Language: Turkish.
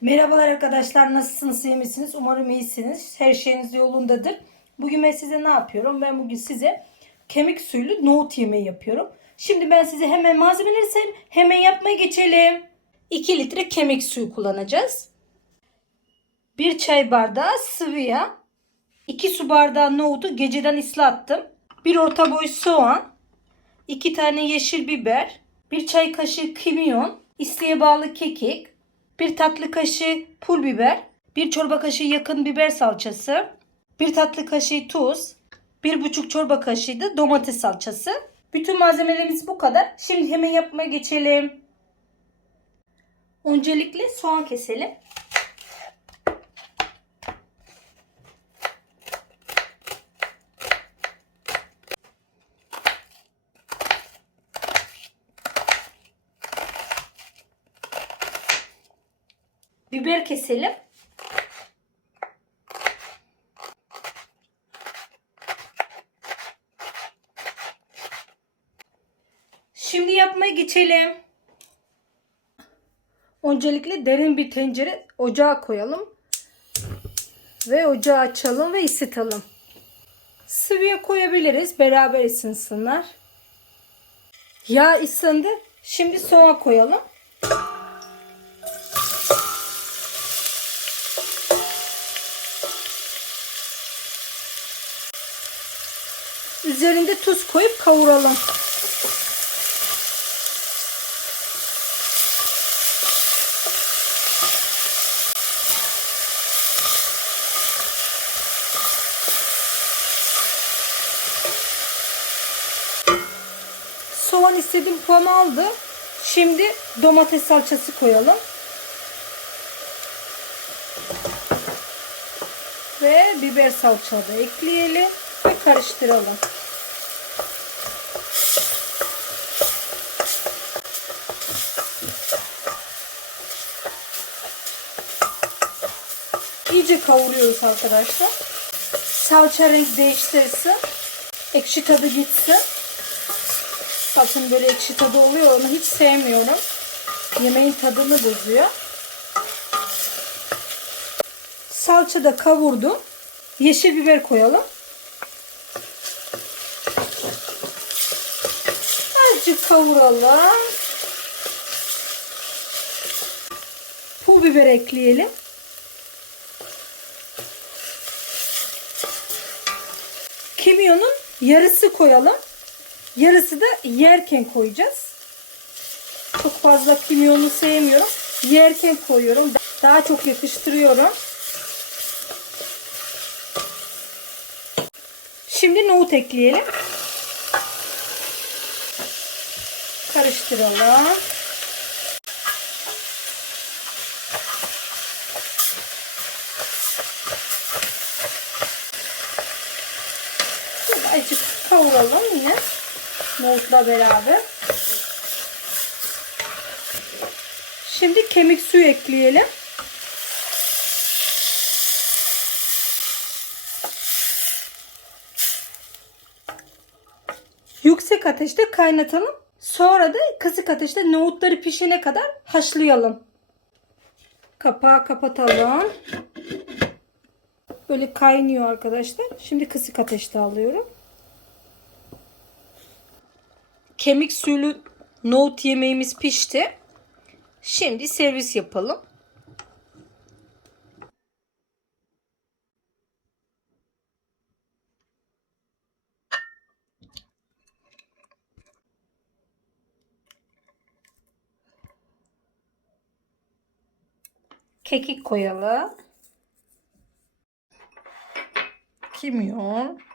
Merhabalar arkadaşlar nasılsınız iyi misiniz? Umarım iyisiniz. Her şeyiniz yolundadır. Bugün ben size ne yapıyorum? Ben bugün size kemik suylu nohut yemeği yapıyorum. Şimdi ben size hemen malzemeleri sayayım. Hemen yapmaya geçelim. 2 litre kemik suyu kullanacağız. 1 çay bardağı sıvı yağ. 2 su bardağı nohutu geceden ıslattım. 1 orta boy soğan. 2 tane yeşil biber. 1 çay kaşığı kimyon. İsteğe bağlı kekik. 1 tatlı kaşığı pul biber. 1 çorba kaşığı yakın biber salçası. 1 tatlı kaşığı tuz. 1,5 çorba kaşığı da domates salçası. Bütün malzemelerimiz bu kadar. Şimdi hemen yapmaya geçelim. Öncelikle soğan keselim. Biber keselim. Şimdi yapmaya geçelim. Öncelikle derin bir tencere ocağa koyalım. Ve ocağı açalım ve ısıtalım. Sıvıya koyabiliriz. Beraber ısınsınlar. Yağ ısındı. Şimdi soğan koyalım. Üzerinde tuz koyup kavuralım. Soğan istediğim puanı aldı. Şimdi domates salçası koyalım. Ve biber salçağı da ekleyelim ve karıştıralım. İyice kavuruyoruz arkadaşlar. Salça renk değiştirsin. Ekşi tadı gitsin. Bakın böyle ekşi tadı oluyor. Onu hiç sevmiyorum. Yemeğin tadını bozuyor. Salça da kavurdum. Yeşil biber koyalım. Azıcık kavuralım. Pul biber ekleyelim. Kimyonun yarısı koyalım. Yarısı da yerken koyacağız. Çok fazla kimyonu sevmiyorum. Yerken koyuyorum. Daha çok yakıştırıyorum. Şimdi nohut ekleyelim. Karıştıralım. Şöyle azıcık kavuralım yine. Nohutla beraber. Şimdi kemik suyu ekleyelim. Yüksek ateşte kaynatalım. Sonra da kısık ateşte nohutları pişene kadar haşlayalım. Kapağı kapatalım. Böyle kaynıyor arkadaşlar. Şimdi kısık ateşte alıyorum. Kemik suylu nohut yemeğimiz pişti. Şimdi servis yapalım. Kekik koyalım. Kimyon.